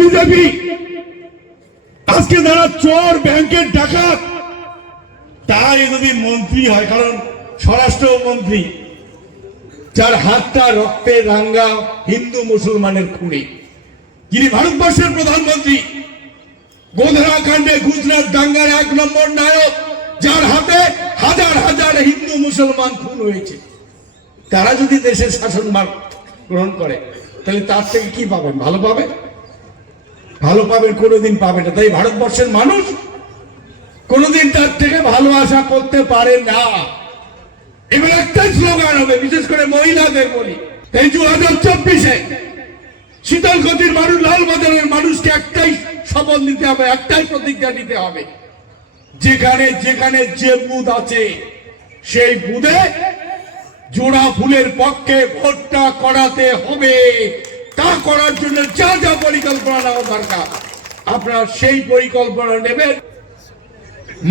BJP আজকে যারা চোর ব্যাংকের ডাকাত তাই যদি মন্ত্রী হয়, কারণ স্বরাষ্ট্র মন্ত্রী, যার হাতটা রক্তে রাঙ্গা হিন্দু মুসলমানের খুঁড়ে। যিনি ভারতবর্ষের প্রধানমন্ত্রী, গোধরা কাণ্ডে গুজরাট দাঙ্গার এক নম্বর নায়ক, যার হাতে হাজার হাজার হিন্দু মুসলমান খুন হয়েছে। তারা যদি দেশের শাসন ভার গ্রহণ করে, তাহলে তার থেকে কি পাবেন? ভালো পাবে ভালো পাবেন, কোনোদিন পাবে না। তাই ভারতবর্ষের মানুষ কোনোদিন তার থেকে ভালো আশা করতে পারে না। এবার একটাই স্লোগান হবে, বিশেষ করে মহিলাদের বলি। এই দু হাজার চব্বিশে শীতলগতির মানুষ লালবাজারের মানুষকে একটাই শপথ নিতে হবে, একটাই প্রতিজ্ঞা নিতে হবে। যেখানে যেখানে যে বুধ আছে, সেই বুথে জোড়া ফুলের পক্ষে ভোটটা করাতে হবে। করার জন্য যা যা পরিকল্পনা নেওয়া দরকার, আপনারা সেই পরিকল্পনা নেবেন।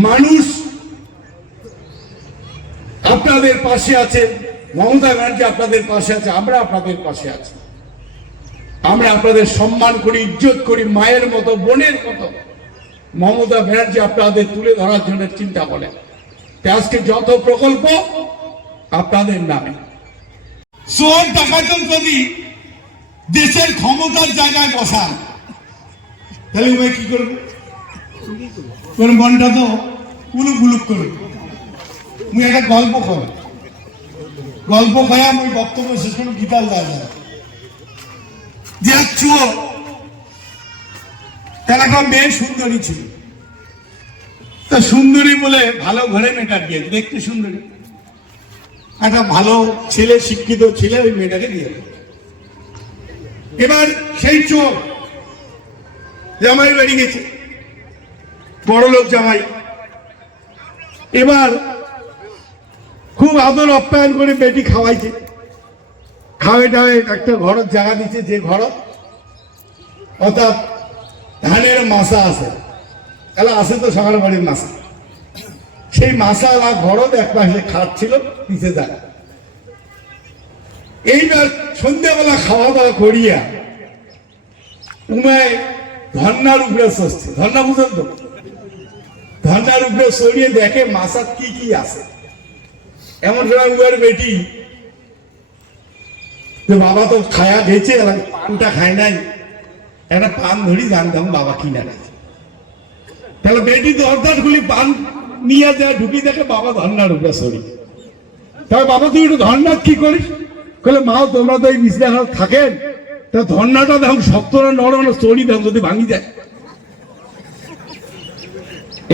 মানুষ আপনাদের পাশে আছে, মমতা ব্যানার্জি আপনাদের পাশে আছে, আমরা আপনাদের পাশে আছি। আমরা আপনাদের সম্মান করি, ইজ্জত করি, মায়ের মতো, বোনের মতো। মমতা ব্যানার্জি আপনাদের তুলে ধরার জন্য চিন্তা করেন। আজকে যত প্রকল্প আপনাদের নামে। চোর ডাকাতন যদি দেশের ক্ষমতার জায়গায় বসান। তাহলে ভাই কি করবে? তোর মনটা তো উলুক উলুক করবে। মুই একটা গল্প কর গল্প কয়া আমি বক্তব্য শেষ গীতাল দেওয়া যে তার একটা মেয়ে সুন্দরী ছিল। তা সুন্দরী বলে ভালো ঘরে মেটার দিয়ে দেখতে সুন্দরী। একটা ভালো ছেলে শিক্ষিত ছেলে ওই মেয়েটাকে দিয়ে দেয়। এবার সেই চোর জামাই বাড়ি গেছে। বড় লোক জামাই। এবার খুব আদর আপ্যায়ন করে বেটি খাওয়াইছে। খাওয়াই টাওয়াই একটা ঘরের জায়গা দিচ্ছে যে ঘর অর্থাৎ ধানের মাসা আছে। তাহলে আছে তো সকাল বাড়ির মাসা। সেই মাসা বা ঘরত এক পাশে খাচ্ছিল পিছে যায় এইবার সন্ধ্যাবেলা খাওয়া দাওয়া করিয়া উমায় ধর্নার উপরে সরছে। ধর্না বুঝেন তো? ধর্নার উপরে সরিয়ে দেখে মাসাত কি কি আছে। এমন সময় উয়ার বেটি, যে বাবা তো খায়া গেছে পানটা খায় নাই। একটা পান ধরি জানতাম বাবা কিনা গেছে তাহলে বেটি দরদার খুলি পান নিয়ে যায়, ঢুকি দেখে বাবা ধর্নার উপরে সরি। তাহলে বাবা তুই একটু ধর্নার কি করিস? বলে মাও তোমরা তো এই বিছনা থাকেন। তা ধর্নাটা দেখো শক্ত না নরম না সরি দেখো যদি ভাঙি যায়।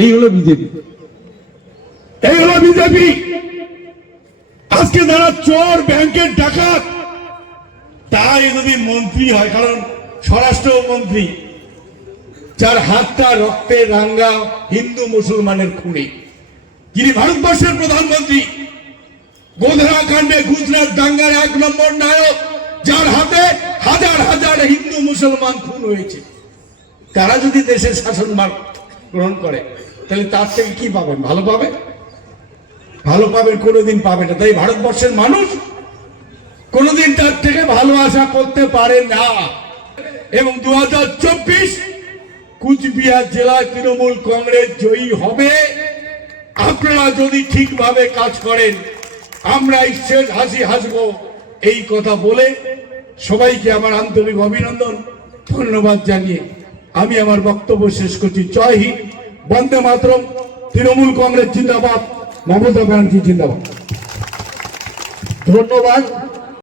এই হলো বিজেপি। এই হলো বিজেপি। আজকে যারা চোর, ব্যাংকের ডাকাত তাই যদি মন্ত্রী হয়, কারণ স্বরাষ্ট্র মন্ত্রী, যার হাতটা রক্তে রাঙ্গা হিন্দু মুসলমানের খুঁড়ে যিনি ভারতবর্ষের প্রধানমন্ত্রী গোধরা কাণ্ডে গুজরাট দাঙ্গার এক নম্বর নায়ক, যার হাতে হাজার হাজার হিন্দু মুসলমান খুন হয়েছে। তারা যদি দেশের শাসন ভার গ্রহণ করে, তাহলে তার থেকে কি পাবেন? ভালো পাবে? ভালো পাবেন কোনোদিন পাবে না। তাই ভারতবর্ষের মানুষ কোনোদিন তার থেকে ভালো আশা করতে পারে না। এবং দু হাজার চব্বিশ কুচবিহার জেলা তৃণমূল কংগ্রেস জয়ী হবে। আপনারা যদি ঠিকভাবে কাজ করেন আমরা ঈশ্বর হাসি হাসব। এই কথা বলে সবাইকে আমার আন্তরিক অভিনন্দন, ধন্যবাদ জানিয়ে আমি আমার বক্তব্য শেষ করছি। জয় হিন্দ, বন্দে মাতরম, তৃণমূল কংগ্রেস জিন্দাবাদ, মমতা ব্যানার্জি জিন্দাবাদ। ধন্যবাদ।